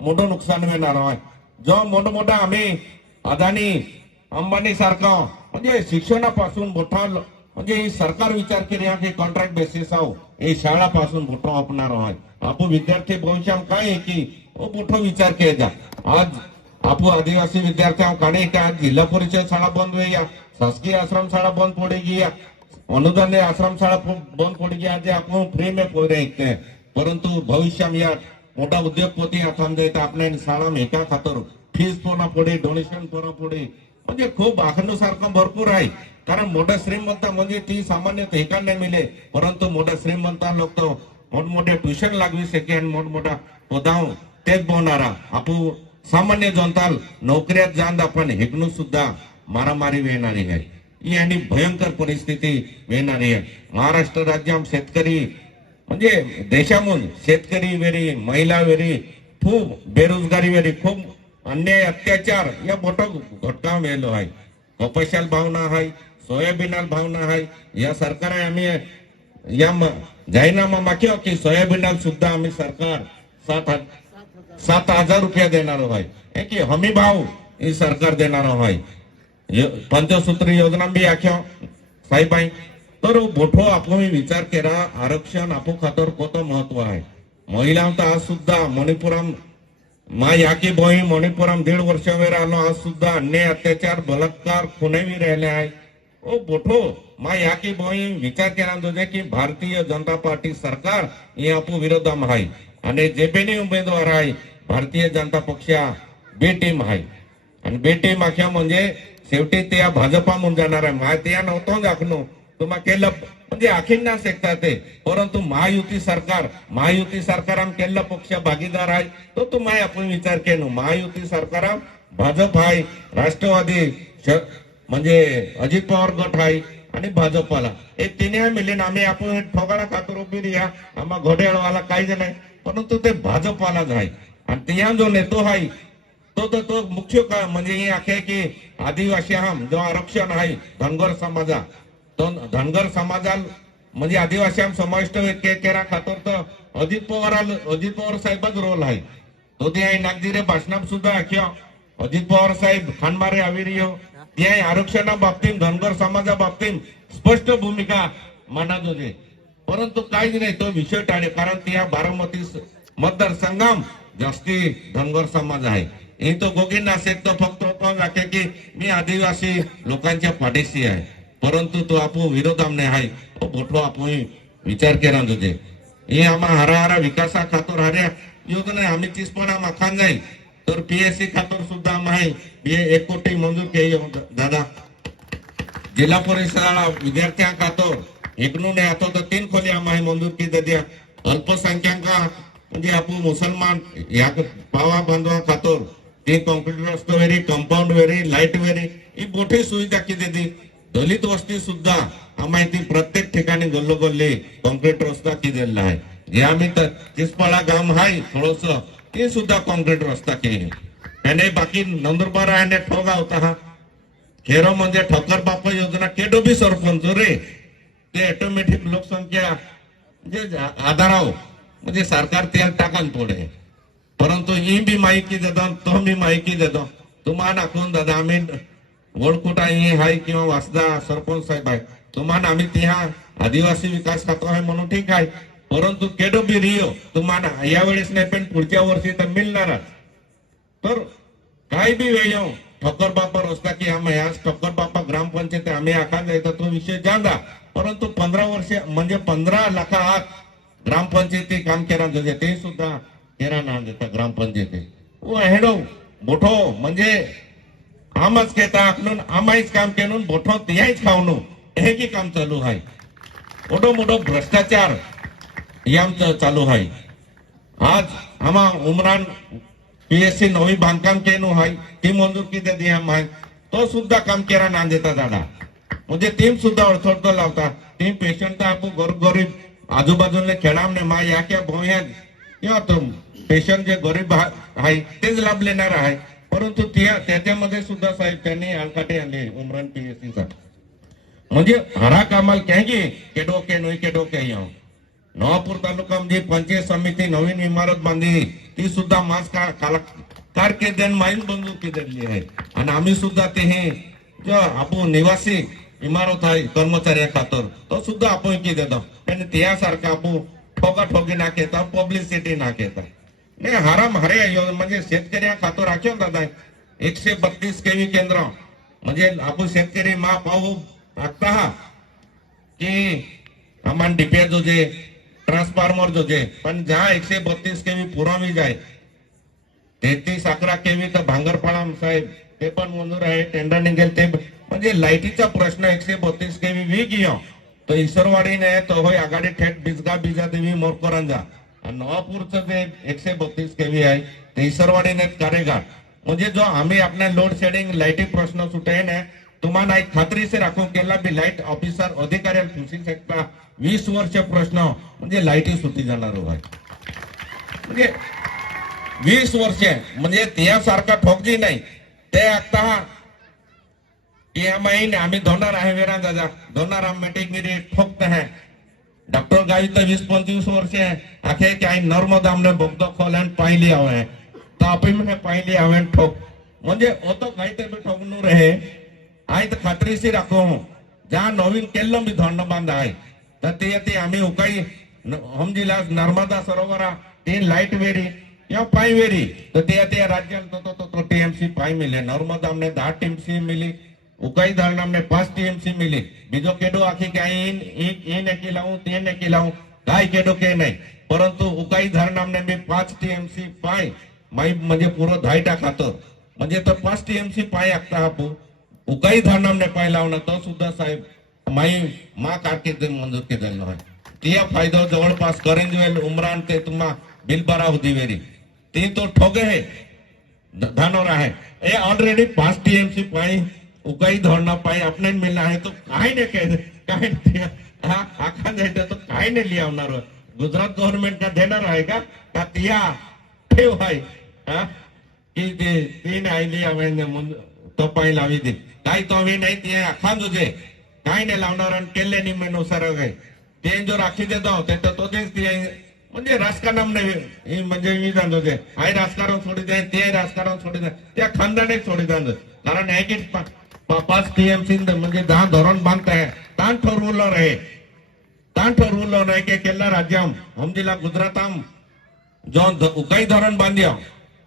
मोठं नुकसान होणार आहे जो मोठमोठा आम्ही अदानी अंबानी सारखा म्हणजे शिक्षणापासून मोठा म्हणजे ही सरकार विचार केली आहे की कॉन्ट्रॅक्ट बेसिस आहो. हे शाळापासून मोठं आपणार आहे आपण विद्यार्थी भविष्यात काय आहे की हो मोठं विचार केला आज आपू आदिवासी विद्यार्थ्या काढे की आज जिल्हा परिषद शाळा बंद होईया. शासकीय आश्रम शाळा बंद पडेगी या. अनुदान आश्रम शाळा बंद पडेगी आज आपण फ्री में पोरे ऐकते परंतु भविष्यात या मोठा उद्योगपती आता तर आपल्या शाळा एका खातर फीस पोना पुढे डोनेशन पोना पुढे. म्हणजे खूप आखण्यासारखं भरपूर आहे. कारण मोठा श्रीमंत म्हणजे ती सामान्य ठिकाण नाही मिळे परंतु मोठा श्रीमंत लोक तो मोठमोठे ट्युशन लागवी शके आणि मोठमोठा पदाव तेच बोलणारा. आपण सामान्य जनताल नोकऱ्यात जाऊन आपण हेकणू सुद्धा मारामारी वेणारी आहे. ही आणि भयंकर परिस्थिती वेणारी आहे. महाराष्ट्र राज्यात शेतकरी म्हणजे देशामून शेतकरी वेरी महिला वेरी खूप बेरोजगारी वेरी खूप अन्याय अत्याचार या मोठा घटना मेलो आहे. कपाशाल भावना आहे सोयाबीनाल भावना आहे. या सरकार आम्ही या म- जाहीरनामा की सोयाबीनाल सुद्धा आम्ही सरकार सात सात हजार रुपया देणार आहे हे की हमी भाव ही सरकार देणार आहे पंचसूत्री योजना बी आख्या साहेब आहे. तर मोठो आपण विचार केला आरक्षण आपो खातर कोत महत्त्व आहे? महिलांचा आज सुद्धा मणिपुरम मा याकी बोही मणिपुरम दीड वर्ष वेळ आलो आज सुद्धा अन्याय अत्याचार बलात्कार खुनेवी राहिले आहे. ओ बोठो मा याकी बोही विचार केला तुझे की भारतीय जनता पार्टी सरकार हे आपू विरोधाम आहे. आणि जे बेनी उमेदवार आहे भारतीय जनता पक्षा बी टीम आहे. आणि बी टीम अख्या म्हणजे शेवटी त्या भाजपा म्हणून जाणार आहे. माहिती त्या नव्हतं दाखनो म्हणजे आखीन ना शकता ते. परंतु महायुती सरकार महायुती सरकाराम केलं पक्ष भागीदार आहे. तो तुम्हाला आपण विचार केलो महायुती सरकाराम भाजप आहे. राष्ट्रवादी म्हणजे अजित पवार गट आहे आणि भाजपाला हे तिन्ही मिळून आम्ही आपण ठोगाळा खातर उभी रिया आम्हा घोड्याळवाला काहीच नाही. परंतु ते भाजपालाच आहे. आणि तिया जो नेतो आहे तो तर तो मुख्य म्हणजे हे आखे की आदिवासी हम जो आरक्षण आहे धनगर समाजा. धनगर समाजाल म्हणजे आदिवासी समाविष्ट के केला खातर तर अजित पवार अजित पवार साहेबच रोल आहे. तो ते नागदिरे भाषणात सुद्धा आख्या. अजित पवार साहेब खानमारे आविरियो हो. त्या आरक्षणा बाबतीत धनगर समाजा बाबतीत स्पष्ट भूमिका मानत होते. परंतु काहीच नाही तो विषय टाळे कारण त्या बारामती स- मतदारसंघाम जास्ती धनगर समाज आहे. हे तो गोगींना असेल तर फक्त होतो की मी आदिवासी लोकांच्या पाठीशी आहे. परंतु तो आपो विरोधामने आहे तो मोठो आपण विचार केला तुझे हे आम्हा हारा हारा विकासा खातर हाऱ्या योजना आम्ही तीसपणा माखान जाईल तर पीएससी खातर सुद्धा आम्हा आहे हे एक कोटी मंजूर केली दादा जिल्हा परिषदाला विद्यार्थ्यां खातर एकनू ने आता तर तीन खोली आम्हाला मंजूर की द्या अल्पसंख्याका म्हणजे आपण मुसलमान या पावा बांधवा खातर ते कॉन्क्रीट रस्तो वेरी कंपाऊंड वेरी लाइट वेरी ही मोठी सुविधा की देते दलित वस्ती सुद्धा आम्हाला ती प्रत्येक ठिकाणी गल्लोगल्ली कॉन्क्रीट रस्ता केलेला आहे. जे आम्ही तर चिसपाळा गाम आहे थोडस ते सुद्धा कॉन्क्रीट रस्ता केले त्याने बाकी नंदुरबार आहे ठोगा होता हा. खेरो म्हणजे ठोकर बापा योजना केडोबी सरपंच रे. ते ऑटोमॅटिक लोकसंख्या म्हणजे आधाराव म्हणजे सरकार तेल टाकाल पुढे परंतु ही बी माहिती देतो तो बी माहिती देतो. तुम्हाला दाखवून दादा आम्ही वडकुटा हे आहे किंवा वासदा सरपंच साहेब आहे तुम्हाला आम्ही तिहा आदिवासी विकास खातो आहे म्हणून ठीक आहे. परंतु केडोबी रिओ तुम्हाला यावेळेस नाही पण पुढच्या वर्षी तर मिळणारच तर काय बी वेळ येऊ ठक्कर बापा रस्ता की आम्ही आज ठक्कर बापा ग्रामपंचायत आम्ही आखा जायचा तो विषय जागा. परंतु पंधरा वर्ष म्हणजे पंधरा लाखा आत ग्रामपंचायती काम केला जाते ते सुद्धा केला ना देता ग्रामपंचायती. ओ हेडो मोठो म्हणजे आमच घेता आखलून आमाईच काम केलून बोठो तियाच खावणू हे की काम चालू आहे मोठो मोठो भ्रष्टाचार हे आमचं चालू आहे आज आम्हा उमरान पीएससी नवी बांधकाम केलं आहे ती मंजूर किती दी तो सुद्धा काम केला ना देता दादा. म्हणजे टीम सुद्धा अडथळतो लावता. टीम पेशंट आपू गरीब आजूबाजूने खेळामने मा या क्या भोयात किंवा तो पेशंट जे गरीब आहे तेच लाभ लेणार आहे परंतु त्या त्याच्यामध्ये सुद्धा साहेब त्यांनी आलकाटे आणले उमरान पीएससीचा म्हणजे हरा कामाल क्या की केडो के नोई केडो नवापूर तालुका पंचायत समिती नवीन इमारत बांधली ती सुद्धा मास का काला कारकिर्दीन माहीन बंदूक केलेली आहे आणि आम्ही सुद्धा ते हे आपण निवासी इमारत आहे कर्मचाऱ्या खातर तो सुद्धा आपण की देतो। आणि त्यासारखं आपण ठोका ठोकी ना घेता पब्लिसिटी ना घेता हे हराम हरे म्हणजे शेतकऱ्या खातो राखीव दादा एकशे बत्तीस केवी केंद्र. म्हणजे आपण शेतकरी मा पाहू आता हा. की आम्हाला डिप्या जोजे ट्रान्सफॉर्मर जोजे. पण ज्या एकशे बत्तीस केवी पुरावी जाय तेहतीस अकरा केवी तर भांगरपाळा साहेब ते पण मंजूर आहे टेंडर निघेल ते. म्हणजे लाईटीचा प्रश्न एकशे बत्तीस केवी वी घेऊ तर इसरवाडीने तो होय आघाडी थेट बिजगा बिजा देवी मोरकरांजा नवापूरचं जे एकशे बत्तीस केवी आहे ते इसरवाडीने म्हणजे जो आम्ही आपल्या लोड शेडिंग लाईटी प्रश्न सुटे तुम्हाला एक खात्री राखून केला बी लाइट ऑफिसर अधिकाऱ्याला पुसी शकता वीस वर्ष प्रश्न म्हणजे लाईटी सुटी जाणार हो आहे म्हणजे वीस वर्ष म्हणजे त्यासारखा ठोकजी नाही. ते आता या ने आम्ही धोणार आहे वेरा दादा दोनाराम आम ठोकत आहे. डॉक्टर गावी तर वीस पंचवीस वर्ष आहे आखे की आई नर्मदा हमने बोगदो खोल्यान पाहिली हवे तर आपण म्हणे पाहिली हवे ठोक म्हणजे ओतो काहीतरी ठोकणूर आहे आई तर खात्रीशीर राखो ज्या नवीन केल्लो मी धोंड बांध आहे तर ते ते आम्ही उकाई हमजिला नर्मदा सरोवरा ते लाईट वेरी या पाय वेरी तर ते ते राज्याला तो तो तो टीएमसी पाय मिले नर्मदा અમને દા ટીએમસી મિલી ઉકાઈ દાળ નામને પાંચ ટીએમસી મિલી બીજો કેડો આખી કે અહીં એને ખીલાવું તેને ખીલાવું કાંઈ કેડો કે નહીં પરંતુ ઉકાઈ ધાર નામને મેં પાંચ ટીએમસી પાય માઈ म्हणजे પૂરો धायटा खातं म्हणजे तर पाच टीएमसी पाय आखता आपू उकाई धारणामने पाय लावणं तर सुद्धा साहेब माई मा कारकिर्दी मंजूर केलेलं होय ते फायदा जवळपास करंजवेल उमरान ते तुम्हा बिलबारा होती वेरी ते तो ठोगे है धानोरा है ए ऑलरेडी पाच टीएमसी पाय ઉગાઈ ધોળના પાય આપણે મેલા હે તો કાંઈ ને કહે કાંઈ આખા દે તો કાંઈ ને લઈ આવનારો ગુજરાત ગવર્મેंट का देना रहेगा का दिया ठेव हाय હા? કે તે તીન આઈલી આવે ને તપાઈ લાવી દે. કાઈ તો હવે નહીં તે આખા જોજે કાઈ ને લાવનાર કેલે ની મેનો સર ગઈ. તે જો રાખી દેતો તે તો તો જ તે म्हणजे राजकारण नाही म्हणजे मी जाणतो ते हाय राजकारण सोडी द्या ते राजकारण सोडी द्या त्या खानदाने सोडी द्या कारण ॲकेट पाच टीएमसी म्हणजे दहा धोरण बांधताय ताण ठरवलं आहे ताण ठरवलं नाही की केला राज्यम हमजिला गुजराताम. जो ध- उकाई धरण बांध्यो.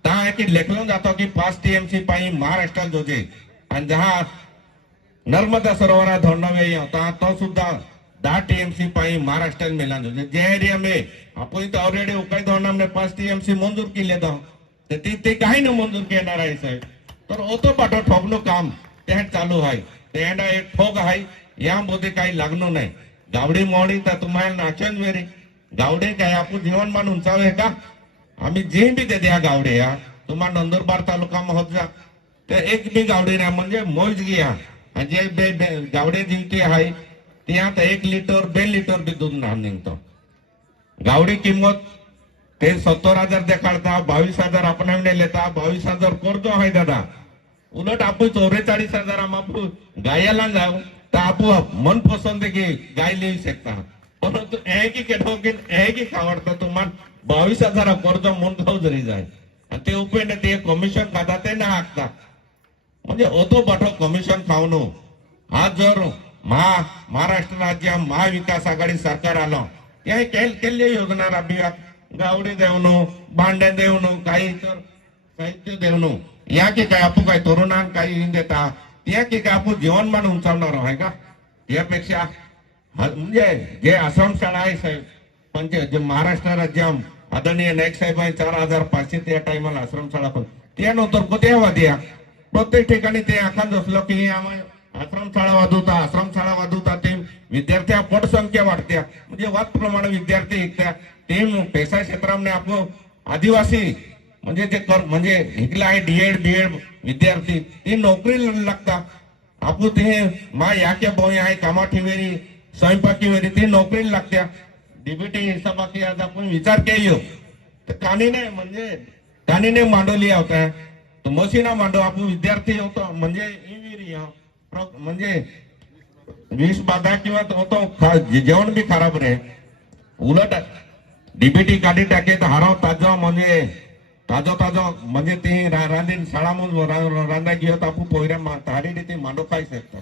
ता है कि लेखलो जातो की पाच टीएमसी पाई महाराष्ट्रात जोजे. आणि जहा नर्मदा सरोवरा वेळी होता तो सुद्धा दहा टीएमसी पाई महाराष्ट्रात मेला जोजे. जे एरिया में. आपण तर ऑलरेडी उकाई धोरणामध्ये पाच टीएमसी मंजूर केले तर. ते ते काही न मंजूर केणार आहे साहेब. तर ओतो पाठो ठोकलो काम. ते चालू आहे. ते आहे एक ठोक आहे. यामध्ये काही लागणं नाही. गावडी मोडी तर तुम्हाला नाचन वेरी. गावडे काय आपण जीवनमान उंचावे का? आम्ही जे बी ते द्या गावडे या. तुम्हाला नंदुरबार तालुका महोत्सव ते एक बी गावडे नाही म्हणजे मोज घ्या. आणि जे बे गावडे जिंकते आहे ते आता एक लिटर बे लिटर बी दूध ना निघतो. गावडी किंमत ते सत्तर हजार देखाडता बावीस हजार आपण लेता बावीस हजार करतो आहे दादा. उलट आपण चौवेचाळीस हजार आपण गायला जाऊ तर आपण मनपसंत की गाय लिहू शकता. परंतु हे की केठो की हे की आवडतं तुम्हाला बावीस हजार कर्ज मन खाऊ जरी जाय. आणि ते उपेंड ते कमिशन खाता ते ना हाकता. म्हणजे अतो पाठो कमिशन खाऊन. आज जर. महा महाराष्ट्र राज्य महाविकास आघाडी सरकार आलं. त्या केल केल्ले योजना राबविया गावडे भांड्या देऊ नो काही तर साहित्य देऊ नो की काय आपण काय तरुणांक काही येऊन देता? त्या की काय आपण जीवनमान उंचावणार आहे का? यापेक्षा म्हणजे जे आसाम शाळा आहे साहेब पण जे महाराष्ट्र राज्य आदरणीय नाईक साहेब आहे चार हजार पाचशे त्या टायमाला आश्रमशाळा पण त्यानंतर कुठे वाद्या प्रत्येक ठिकाणी ते आखांत असलं की आम्ही आश्रमशाळा वाजवता आश्रमशाळा वाजवता ते विद्यार्थ्या पटसंख्या वाढत्या. म्हणजे वाद प्रमाणे विद्यार्थी ऐकत्या ते पेशा क्षेत्रामध्ये आपण आदिवासी म्हणजे ते कर म्हणजे इकडे आहे डीएड बीएड विद्यार्थी ते नोकरी लागता आपण ते मा याच्या बोय आहे कामाठी वेरी स्वयंपाकी वेरी ते नोकरीला लागत्या. डीबीटी हिसाबाची आज आपण विचार केयो तर कानीने म्हणजे कानीने मांडवली होता तर मशीना मांडव आपण विद्यार्थी होतो म्हणजे इंजिनियर म्हणजे वीस बाधा किंवा होतो जेवण बी खराब रे. उलट डीबीटी काढी टाके तर हराव ताजवा म्हणजे ताजो ताजो म्हणजे ते रा- रांदीन शाळामून रा- रांदा घेऊन आपण पोयऱ्या मा- तारी रीती मांडो खाई शकतात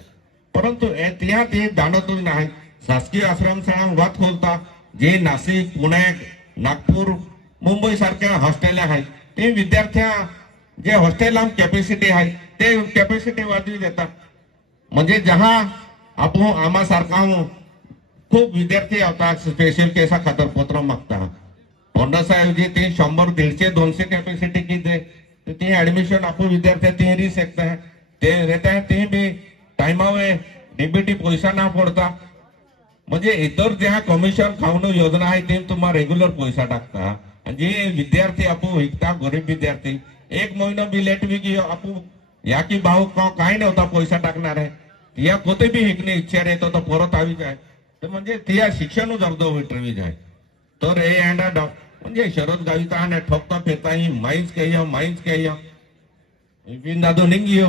परंतु हे त्या ते जाणतच नाही शासकीय आश्रमशाळा वाद खोलता जे नाशिक पुणे नागपूर मुंबई सारख्या हॉस्टेल आहेत ते विद्यार्थ्या जे हॉस्टेल कॅपॅसिटी आहे ते कॅपॅसिटी वाढवी देतात. म्हणजे जहा आपण आम्हा सारखा खूप विद्यार्थी होता स्पेशल केसा खातर पत्र मागता. होंडा साहेब ते शंभर दीडशे दोनशे कॅपॅसिटी की दे तो ते एडमिशन विद्यार्थी ते री सकता ते रेता ते बी टायमावे डीबीटी पैसा ना पडता म्हणजे इतर ज्या कमिशन खाऊन योजना आहे ते तुम्हाला रेग्युलर पैसा टाकता. आणि जे विद्यार्थी आपण विकता गरीब विद्यार्थी एक महिना बी लेट बी की आपण या की भाऊ काय नव्हता पैसा टाकणार आहे. या कोते बी हिकणे इच्छा रे तर परत आवी जाय. तर म्हणजे त्या शिक्षण जर्द होईल जाय. तर हे अँड म्हणजे शरद गाविता आणि ठोकता फिरता ही माईच कहियो माईच कहियो बिन दादो निंगियो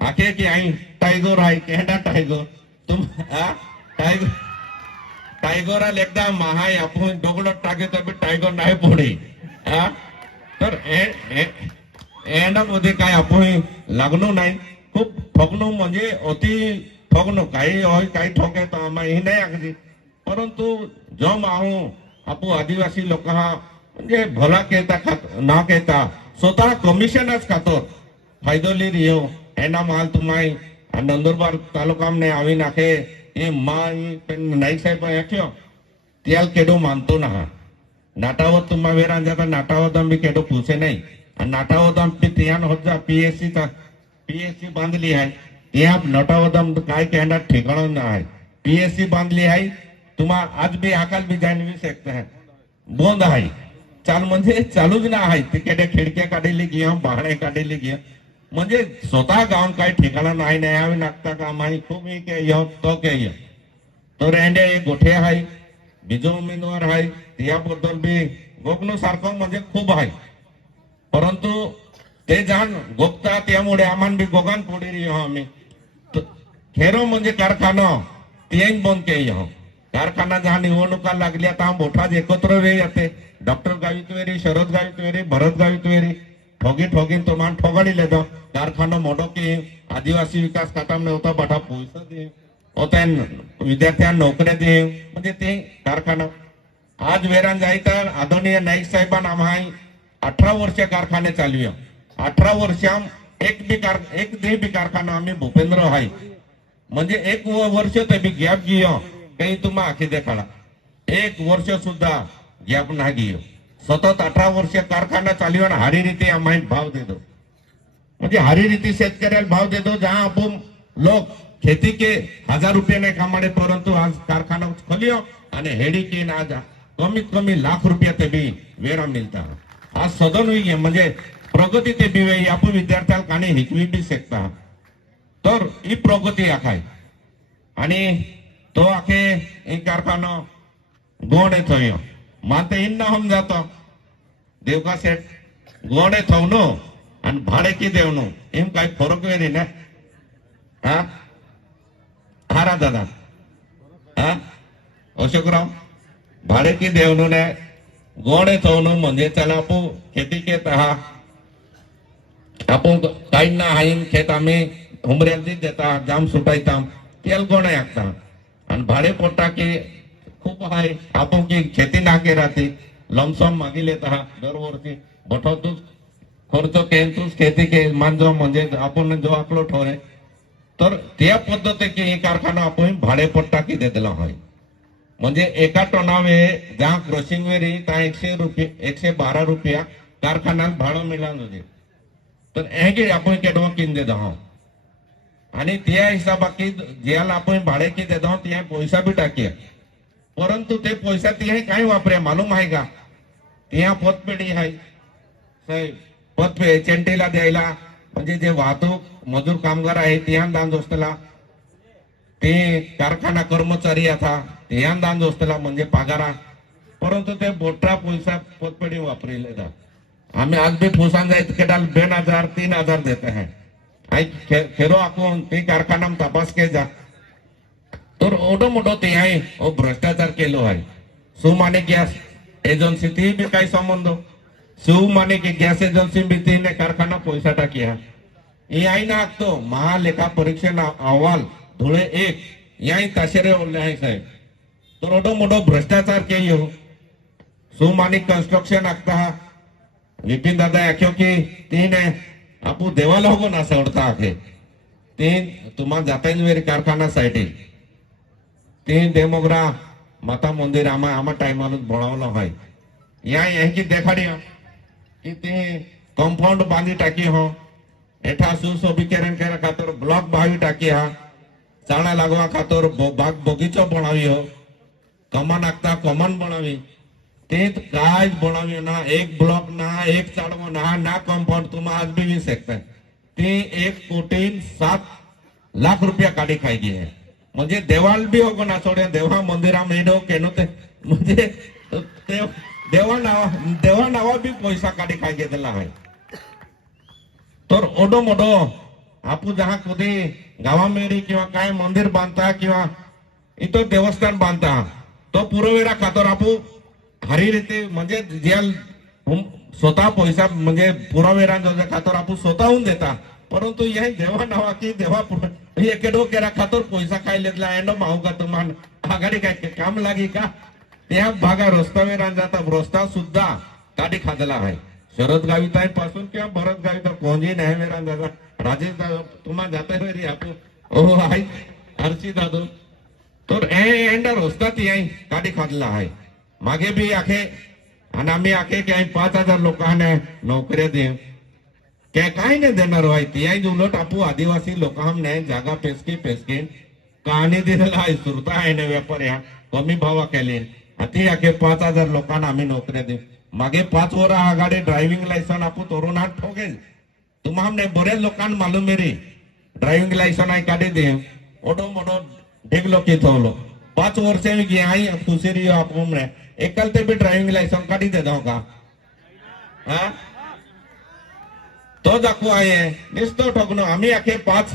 आखे की आई टायगर आहे केंडा टायगर. तुम हा टायगर टायगराला एकदा महाय आपण डोकलं टाके तर टायगर नाही पोडे. हा तर एंडामध्ये काय आपण लागलो नाही. खूप ठगणं म्हणजे अति ठगणं काही काही ठोके तर आम्हाला हे नाही अगदी. परंतु जो माहू आपण आदिवासी लोक हा म्हणजे भला केता खात ना केता स्वतः कमिशनच खातो. फायदोलीर येऊ एना माल तुम्हाय नंदुरबार तालुका ने आवी नाखे ये मान नाईक साहेब आख्यो त्याला केडो मानतो ना. नाटावर तुम्हा वेळान जाता नाटावर बी केडो पुसे नाही. आणि नाटावदम बी त्यान होत जा पीएससी पीएससी बांधली आहे. त्या नटावदम काय केंडा ठिकाण आहे पीएससी बांधली आहे तुम्हा आज भी आकाल बी जाणवी सकते आहे बोंद आहे। चाल म्हणजे चालूच ना आहे। ते केड्या खिडक्या काढली घ्या बाहणे काढली घ्या म्हणजे स्वतः गाव काय ठिकाणा नाही नाही यावे लागता का माही खूप हे के यो तो के यो. तो रेंड्या एक गोठे आहे बीजो उमेदवार आहे. त्याबद्दल बी गोगनो सारखं म्हणजे खूप आहे. परंतु ते जाण गोपता त्यामुळे आम्हाला बी गोगान पुढे आम्ही. खेरो म्हणजे कारखाना. ते बंद केली हो. कारखाना जहा निवडणुका लागल्या त्या मोठाच एकत्र वेळ येते. डॉक्टर गावितवेरी शरद गावितवेरी भरत गावितवेरी ठोगी ठोगी तुम्हाला ठोगाडी लेतो कारखाना मोठो की आदिवासी विकास खात्यामध्ये होता बठा पैसा दे. होत्या विद्यार्थ्यांना नोकऱ्या दे. म्हणजे ते कारखाना. आज वेरान जायचं आदरणीय नाईक साहेबान आम्हा अठरा वर्ष कारखाने चालू अठरा वर्षां एक बी कार एक दे बी कारखाना आम्ही भूपेंद्र आहे म्हणजे एक व- वर्ष ते बी गॅप घेयो काही तुम्हा आखी देखाडा एक वर्ष सुद्धा गॅप ना घेयो सतत अठरा वर्ष कारखाना चालू आणि हारी रीती आम्हाला भाव देतो। म्हणजे हारी रीती शेतकऱ्याला भाव देतो जहा आपण लोक खेती के हजार रुपये नाही कामाडे परंतु आज कारखाना खोलियो हो आणि हेडी के आज कमीत कमी लाख रुपया ते बी वेरा मिळता हो। आज सदन होई म्हणजे प्रगती ते बी आपण विद्यार्थ्याला काने हिकवी बी शकता हो। तर ही प्रगती आखाय। आणि તો આખે એ કારખાનો ગોળે થયો માતે ઇન્ના હમ જાતો દેવકા શેઠ ગોળે થવનું અને ભાડેકી દેવનું એમ કઈ ફરક વેરી ને હા હારા દાદા હા અશોકરાવ ભાડેકી દેવનું ને ગોળે થવનું મંદિર ચાલે આપું ખેતી ખેત હા આપું કાઈ ના હાઈન ખેત અમે ઉમરેલ દેતા જામ સુટાઈતા તેલ ગોણે આપતા आणि भाडे पोटा खूप आहे. आपण की खेती नाके राहते. लमसम मागील येत हा दरवर्षी. बठवतोच खर्च केंतूच खेती के मानजो म्हणजे आपण जो आपलो ठोरे. तर त्या पद्धती की हे कारखाना आपण भाडे पट्टा की देतला होय. म्हणजे एका टनावे जहा क्रशिंग वेरी त्या एकशे रुपये एकशे बारा रुपया कारखान्यात भाडं मिळालं होते. तर हे की आपण केडवा किन देत आहोत आणि त्या हिसाबाकी ज्याला आपण भाडे की देत आहोत त्या पैसा बी टाकिया परंतु ते पैसा ते काय वापरे मालूम आहे का? त्या पतपेढी आहे. साहेब पतपे चेंटीला द्यायला म्हणजे जे वाहतूक मजूर कामगार आहे त्या दान दोस्तला. ते कारखाना कर्मचारी आता ते दान दोस्तला म्हणजे पगारा. परंतु ते मोठा पैसा पतपेढी वापरेले. आम्ही आज फुसांचा फुसान डाल केडाल दोन हजार तीन हजार देते हैं Ay, quiero akong ti karkanam tapas keja. তোর ওটো মোটো তে হাই ও ভ্রষ্টাচার কেলো হাই সু মানে গ্যাস এজেন্সি তে বি কাই সম্বন্ধ সু মানে কি গ্যাস এজেন্সি বি তে নে কারখানা পয়সাটা কি হা ই আই না তো মহালেখা পरीक्षण अहवाल धुळे एक याही ताशेरे ओले आहे साहेब तर ओटो मोठो भ्रष्टाचार के यो सुमानिक कन्स्ट्रक्शन आखता हा विपिन दादा आख्यो की तीन आहे आपू देवाला होगो ना सोडता आखे तीन तुम्हा जाता वेरी कारखाना साईटी तीन देमोग्रा माता मंदिर आमा आमा टायमानूच भणावलो हाय. या हे की देखाड्या हो. की ते कंपाऊंड बांधी टाकी हो. एठा सुशोभीकरण केरा खातर ब्लॉक बावी टाकी हा. चाणा लागवा खातर बाग बगीचो बनावी हो. कमान नाखता कमान काय बनावी ना एक ब्लॉक ना एक चाळवो ना ना कंपाऊंड तुम्हा आज भी वीस ते एक कोटी सात लाख रुपया काढी खाई गी आहे. म्हणजे देवाल बी होगो ना सोड्या देवा मंदिरा मेडो केनो ते. म्हणजे देवा नावा देवा नावा बी पैसा काढी खाय घेतला आहे. तर ओढो मोडो आपू जहा कधी गावामेरी किंवा काय मंदिर बांधता किंवा इथं देवस्थान बांधता तो पुरवेरा खातर आपू हरी रीती म्हणजे ज्या स्वतः पैसा म्हणजे पुरावेरा जो खातर आपण स्वतःहून देता. परंतु हे देवा नावा की देवा पुर- हे एकेडो खातर पैसा काय लेतला एंड माहू का तुम्हाला आघाडी काय काम लागी का? त्या भागा रस्तावेरान जाता रस्ता सुद्धा काठी खादला आहे. शरद गावितायपासून किंवा भरत गाविता कोणजी न्यायवेरान जाता राजेश दादा तुम्हाला जाता रे आपण ओ आई हर्षी दादू तर एंड रस्ता ती आई काढी खादला आहे. मागे बी आखे आणि आम्ही आखे की आई पाच हजार लोकांना नोकऱ्या दे। क्या काय नाही देणार वाय ती आई उलट टापू आदिवासी लोकांना जागा पेसकी पेसकी कहाणी दिलेला आहे सुरता आहे ना या कमी भावा केले ती आखे पाच हजार लोकांना आम्ही नोकऱ्या देऊ मागे पाच वर आघाडी ड्रायव्हिंग लायसन आपू तरुणात हो ठोके तुम्हाला बरेच लोकांना मालूम मेरी। ड्रायव्हिंग लायसन आहे काढे दे ओटो मोठो ढेगलो की थवलो पाच वर्ष मी घे आई खुसेरी हो आपण एकल ते भी ड्रायव्हिंग लायसन काढी दे जाऊ का हा? तो दाखवू आहे नुसतं ठोकणं आम्ही अखे पाच।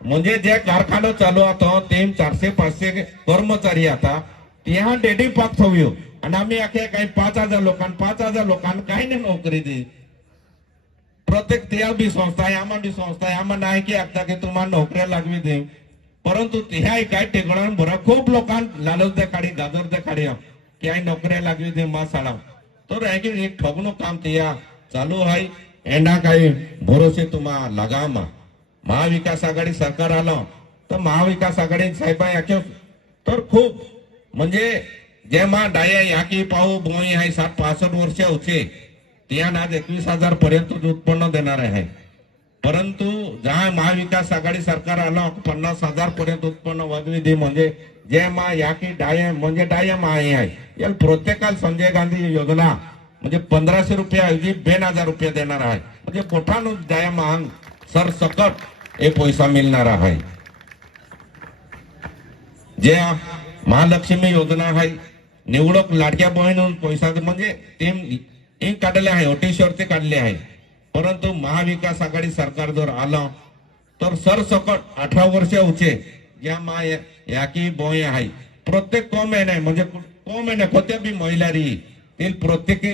म्हणजे जे कारखानो चालू आता ते चारशे पाचशे कर्मचारी आता। त्या डेडी पाक थवयो आणि आम्ही अखे काही पाच हजार लोकांना पाच हजार लोकांना काही नाही नोकरी दे? प्रत्येक त्या बी संस्था आहे आम्हा बी संस्था आहे आम्हा नाही की आता की तुम्हाला नोकऱ्या लागवी दे। परंतु त्या काय टेकणार बरं खूप लोकांना लालच दे काढी गाजर दे काढी ક્યાંય નોકરી नोकऱ्या હતી માં मा તો तर એક की एक ठगणं काम ते या काही भरोसे तुम्हा लगामा महाविकास आघाडी सरकार आलं तर महाविकास आघाडी साहेब याके तर खूप म्हणजे जे मा डाया याकी पाहू बोई आहे सात पासष्ट वर्ष होते त्यान आज एकवीस हजार पर्यंत उत्पन्न देणार आहे परंतु जहा महाविकास आघाडी सरकार आलं पन्नास हजार पर्यंत उत्पन्न वाजवी दे म्हणजे जे याकी डायम म्हणजे डायम आहे याला प्रत्येकाला संजय गांधी योजना म्हणजे पंधराशे रुपया ऐवजी बेन हजार रुपये देणार आहे. म्हणजे मोठा डाय महान सरसकट हे पैसा मिळणार आहे. जे महालक्ष्मी योजना आहे. निवडक लाडक्या बहिणून पैसा म्हणजे ते काढले आहे ओटेश्वरचे काढले आहे. परंतु महाविकास आघाडी सरकार जर आलं तर सरसकट अठरा वर्ष उचे आहे प्रत्येक कोमेने म्हणजे कोमेने कोणत्या बी महिलारी ते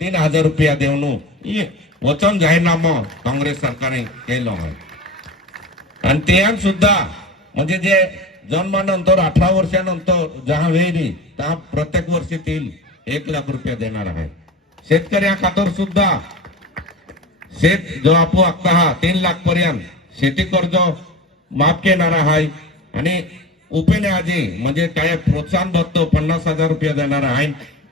तीन हज़ार रुपया देऊन। ही वचन जाहीरनामा काँग्रेस सरकारने केलं आहे। आणि सुद्धा जे जन्मानंतर, अठरा वर्षानंतर जहा वेळी, त्या प्रत्येक वर्षी तील एक लाख रुपया देणार आहे. शेतकऱ्या खातर सुद्धा, शेत जो आपो आखता हा तीन लाख पर्यंत शेती कर्ज माफ़ केणार आहे आणि उपेने आजी म्हणजे काय प्रोत्साहन भत्तो पन्नास हजार रुपया देणार आहे.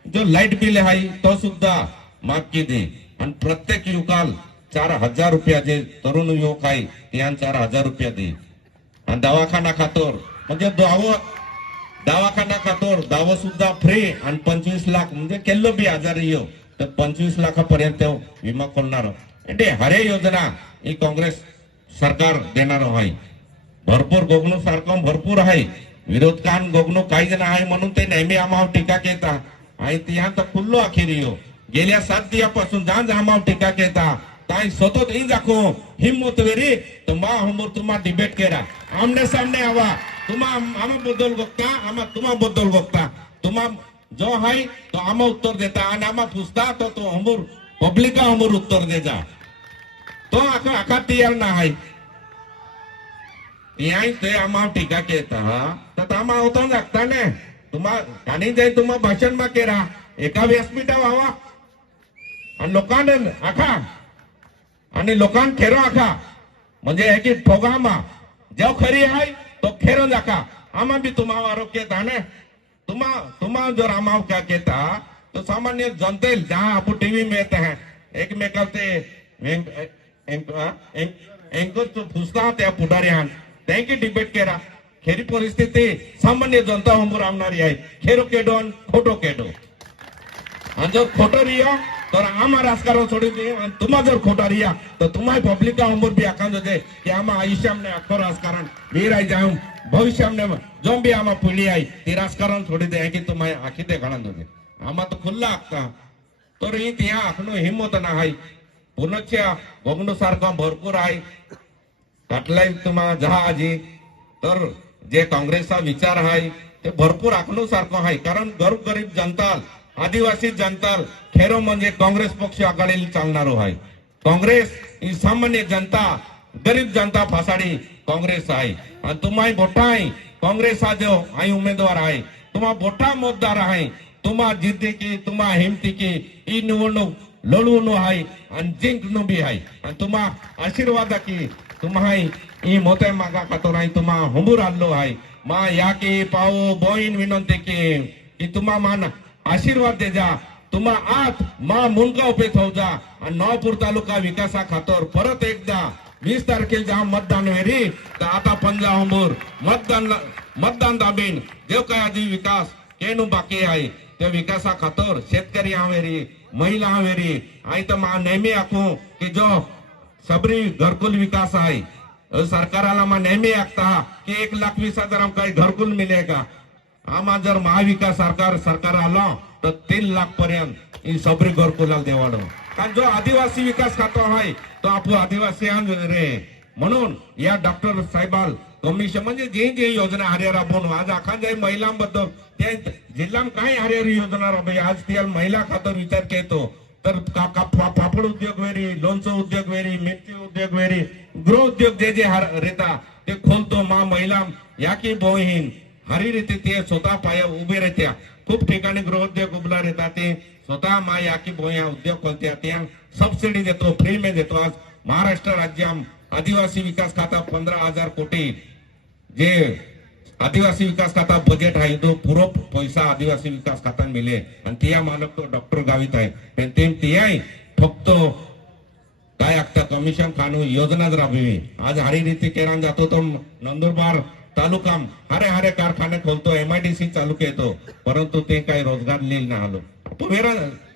जो लाइट बिल आहे तो सुद्धा माफ दे आणि प्रत्येक युवकाल चार हजार रुपया जे तरुण युवक आहे त्या चार हजार रुपया दे. आणि दवाखाना खातर म्हणजे दाव दवाखाना खातर दाव सुद्धा फ्री आणि पंचवीस लाख म्हणजे केल्लो बी आजारी येऊ. तर पंचवीस लाखापर्यंत विमा खोलणार. हरे योजना ही काँग्रेस सरकार देणार आहे. भरपूर गोगलू सारखं भरपूर आहे. विरोध कान गोगलू काही जण आहे म्हणून ते नेहमी आम्हाला टीका केता. आणि ती आता खुल्लो अखेर गेल्या सात दिवसापासून जांज आम्हाला टीका केता. ताई स्वतः ही दाखो हिम्मत वेरी. तुम्हा हमोर तुम्हा डिबेट केला आमने सामने आवा. तुम्हा आम्हा बद्दल बघता आम्हा तुम्हा बद्दल बघता तुम्हा जो हाय तो आम्हा उत्तर देता. आणि आम्हा पुसता तो तो हमोर पब्लिका हमोर उत्तर देता. तो आखा आखा तयार ना हाय. ते अमाव टीका केता तर तामा होता लागता ने तुम्हा कानी जाई तुम्हा भाषण मा केरा एका व्यासपीठा व्हावा आणि लोकांना आखा आणि लोकांना खेरो आखा म्हणजे हे की ठोगामा जेव खरी आहे तो खेरो जाखा आमा बी तुम्हा वारो केता ने तुम्हा तुम्हा जर आमाव का केता तो सामान्य जनतेल जहा आपण टीव्ही मिळत है एकमेकांचे एंकर फुसता त्या पुढाऱ्यान त्यांकी डिबेट केला खेरी परिस्थिती सामान्य जनता समोर आणणारी आहे खेरो केडो आणि खोटो केडो। आणि जर खोटं रिया तर आम्हा राजकारण सोडून दे। आणि तुम्हा जर खोटा रिया तर तुम्हा पब्लिका समोर बी आखांद होते की आम्हा आयुष्यामने आखो राजकारण। मी राही जाऊन भविष्यामने जो बी आम्हा पिढी आहे ती राजकारण सोडी दे। की तुम्हा आखी ते घालत होते आम्हा तो खुल्ला आखता। तर ही त्या आखणं हिंमत ना आहे पुनश्च बघणं सारखं भरपूर आहे कटलाय तुम्हा जहाजी? तर जे काँग्रेसचा विचार आहे ते भरपूर आखणू सारखं आहे कारण गरीब गरीब जनताल आदिवासी जनताल खेरो म्हणजे काँग्रेस पक्ष आघाडीला चालणारो आहे काँग्रेस ही सामान्य जनता गरीब जनता फासाडी काँग्रेस आहे आणि तुम्हाही मोठा आहे काँग्रेस हा जो आई उमेदवार आहे तुम्हा मोठा मतदार आहे तुम्हा जिद्दीकी तुम्हा हिमतीकी ही निवडणूक लढवून आहे आणि जिंकणू बी आहे आणि तुम्हा आशीर्वाद तुम्हाला इ मोते मागा खातोर आई तुम्हाला हमूर आणलो हाय मा याके पाओ बईन विन के की तुम्हा मान आशीर्वाद दे जा. तुम्हा आत मा मुंडका उपेक्ष होऊ जा. अन नवपूर तालुका विकासा खातोर परत एक जा वीस तारखे जा मतदान वेरी त आता पंजा अंबुर मतदान मतदान दाबीन. देव काय आजी विकास के बाकी हाये त्या विकासा खातोर शेतकरी आव्हेरी महिला हावेरी. आई तो मा नेमी आखु की जो सबरी घरकुल विकास आहे. सरकार सरकाराला मा नेहमी ऐकता की एक लाख वीस हजार काही घरकुल मिलेगा. आम्हा जर महाविकास सरकार सरकार आला तर तीन लाख पर्यंत ही सबरी घरकुला देवाड. कारण जो आदिवासी विकास खातो आहे तो आपण आदिवासी रे. म्हणून या डॉक्टर साहेबाल कमिशन म्हणजे जे जे योजना हारे राबवून आज अखा महिलांबद्दल ते जिल्हा काय हारे योजना राबवी आज त्या महिला खातर विचार केतो तर का पापड उद्योग वेरी लोणचं उद्योग वेरी मिरची उद्योग वेरी गृह उद्योग जे जे रेता ते खोलतो मा महिला या की बोहीन हरी रीती ते स्वतः पाया उभे राहत्या खूप ठिकाणी गृहोद्योग उभला रेता ते स्वतः मा या की बोया उद्योग खोलत्या त्या. सबसिडी देतो फ्री मे देतो आज. महाराष्ट्र राज्य आदिवासी विकास खाता पंधरा हजार कोटी. जे आदिवासी विकास खाता बजेट आहे तो पुरो पैसा आदिवासी विकास खात्यात मिले. आणि त्या मालक तो डॉक्टर गावित आहे. पण ते तियाय फक्त काय आखता कमिशन कानू योजनाच राबवी आज हरी रीती केरान जातो तो नंदुरबार तालुका. हरे हरे कारखाने खोलतो एमआयडीसी चालू येतो परंतु ते काही रोजगार लिहिल ना आलो. तो वेरा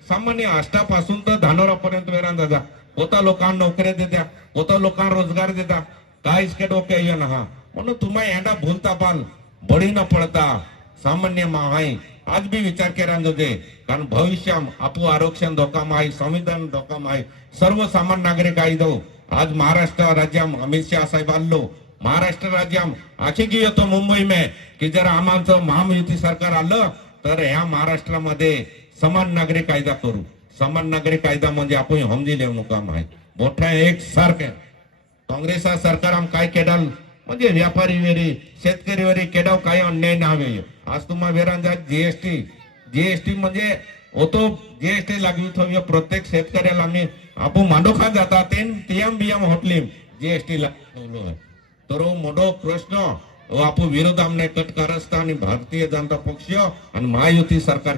सामान्य आष्टापासून तर धानोरापर्यंत वेरान जाता. कोता लोकांना नोकऱ्या देत्या कोता लोकांना रोजगार देता काहीच के डोके येईन हा. म्हणून तुम्हा यांना भूलता पाल. बळी न पडता सामान्य महाई आज भी विचार केला दे कारण भविष्याम आपू आरक्षण धोकाम आहे संविधान धोकाम आहे. सर्वसामान्य नागरिक आहे दो. आज महाराष्ट्र राज्याम अमित शाह साहेब आलो महाराष्ट्र राज्याम आखी की येतो मुंबई मे? की जर आम्हाचं महायुती सरकार आलं तर ह्या महाराष्ट्रामध्ये समान नागरिक कायदा करू. समान नागरिक कायदा म्हणजे आपण हमजी लेवणू काम आहे. मोठ्या एक सारखे. काँग्रेस सरकार आम काय केडाल? म्हणजे व्यापारी वेरी शेतकरी वेरी केडाव काय अन्याय नावे आज तुम्हा वेरान जात जीएसटी जीएसटी म्हणजे होतो जीएसटी लागवी थोवी प्रत्येक शेतकऱ्याला आम्ही आपू मांडोखा जाता ते टीएम बीएम होटली. जीएसटी लागलो तर मोठो प्रश्न आपू विरोध आमने कट करस्ता आणि भारतीय जनता पक्ष आणि महायुती सरकार